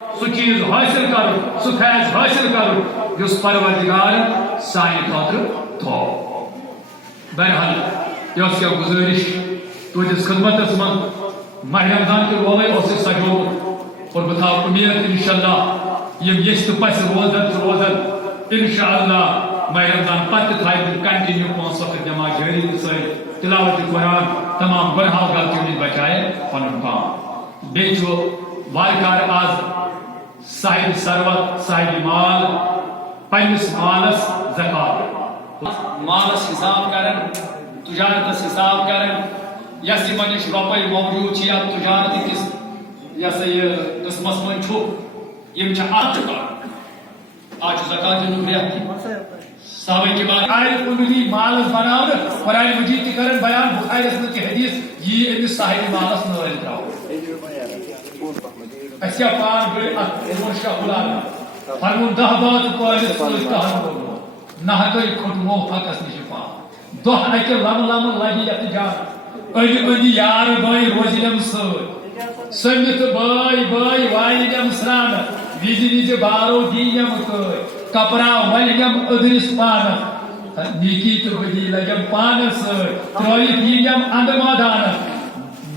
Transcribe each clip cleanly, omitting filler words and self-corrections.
سو چیز حاصل کرو سو فیض حاصل کرو اس پروردگار سائن خاطر تھو بہرحال یہ کیا گزارش تہس خدمت من ماہ رمضان کے روزے اس سجو اور بتا امید انشاءاللہ یم یس تو پس روزن انشاءاللہ ماہ رمضان پتہ تھائے کنٹینیو 5 وقت نماز جاری سے تلاوت قرآن تمام گناہوں غلطیوں بچائے پن پان بیچو وارکار آز صاحب ثروت صاحب مال پنس مالس زکات مالس حساب کرن تجارتس حساب کرن یس منش روپے موجود یا تجارت کس یس یہ قسمس من یم آج آج زکات دن ریت صحابہ کے بعد آیت قدری مالس بناؤ قرآن مجید کی کرن بیان بخاری رسمت کی حدیث یہ امس صاحب مالس نوائل تراؤ اسیا پان بڑے مرشا خلانا فرمون 10 بات قوالس سوئی کہن بولو نہتوئی کھٹ موہ پھکس نشفا دوہ اکر لم لم لگی اتجار ادی ادی یار بائی روزنم سوئی سمت بائی بائی وائنم سران ویزی ویزی بارو دینم کوئی کپرا ولیم ادرس پانا نیکی تو بدی لگم پانا سوئی تروی دینم اندمادانا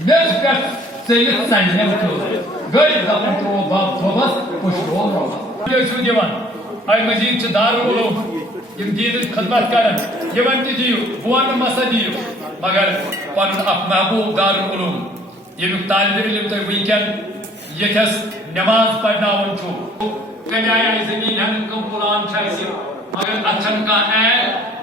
میز کر سیلت سنیم کوئی گئی دفن تو باب توبس خوش رول روز یہ چھو دیوان آئی مزید چھ دار علوم یم دین خدمت کرن یمن تی دیو بوان مسا دیو مگر پن اپ محبوب دار علوم یم طالب علم تو ویکن یکس نماز پڑھناون چھو کنیائی زمین ہم کم قرآن چھائیسی مگر اچھن کا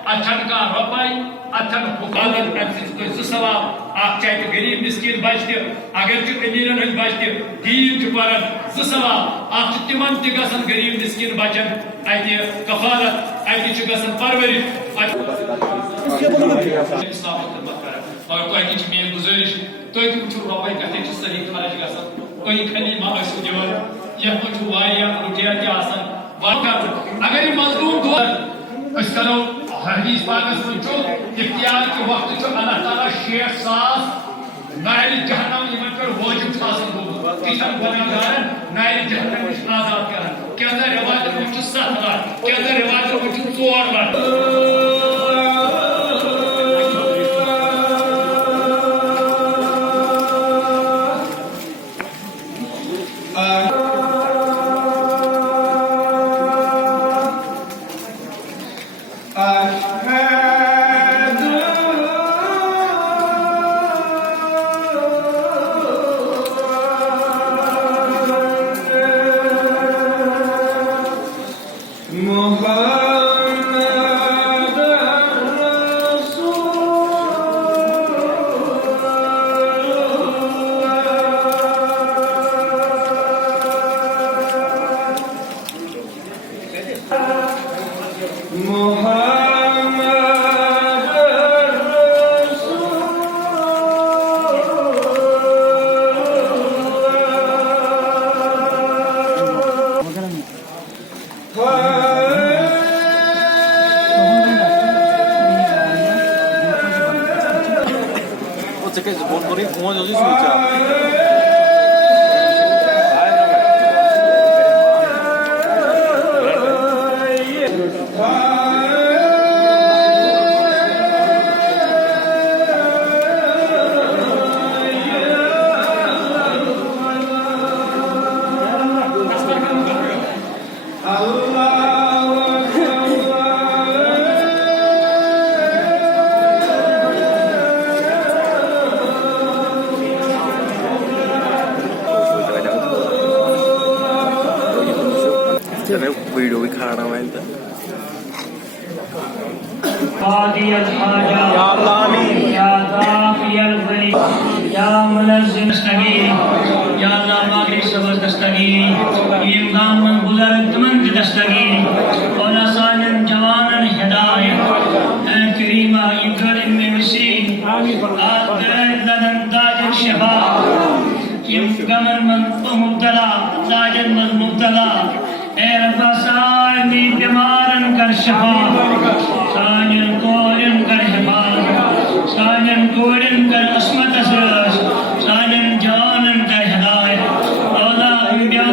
اچھن کا ربائی اچھن حکالت امسیس کوئی سواب آپ چاہتے غریب مسکین بچتے اگر چو امیرن ہن بچتے دین چو پرن سواب آپ چو تمن تی گسن غریب مسکین بچن ایتی کفالت ایتی چو گسن پروری اسلام خدمت کرن مگر کوئی کی چھ مین گزارش توی تی چو ربائی کہتے چھ صحیح خرج گسن کوئی خلیمہ ایسو دیور یہ کچھ واریا روٹیا کیا آسن واقع اگر یہ مظلوم دور اس کرو حدیث پاکس من چھو اختیار کے وقت چھو اللہ تعالیٰ 6 نائر جہنم یمن پر واجب حاصل ہو کسان گناہگارن نائر جہنم میں آزاد کرن کیا اندر روایت میں چھو 7 بار کیا اندر روایت میں چھو 4 بار ویڈیو بھی کھانا میں یا اللہ آمین یا دافی الغریب یا منزل دستگیر یا اللہ باقی سبز دستگیر امام من بزرگ من دستگیر اور سانن جوانن ہدایت اے کریمہ اکرم میں وسیع آتر لدن تاج شفا یم گمر من مبتلا تاجن من مبتلا اے رب سانی بیمارن کر شفا سانن کورن کر حفاظ سانن کورن کر عصمت اسرس سانن جوانن کر ہدایت اولا انبیاء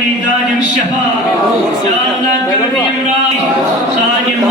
علی دادم شفا یا اللہ کربی امراض ساجم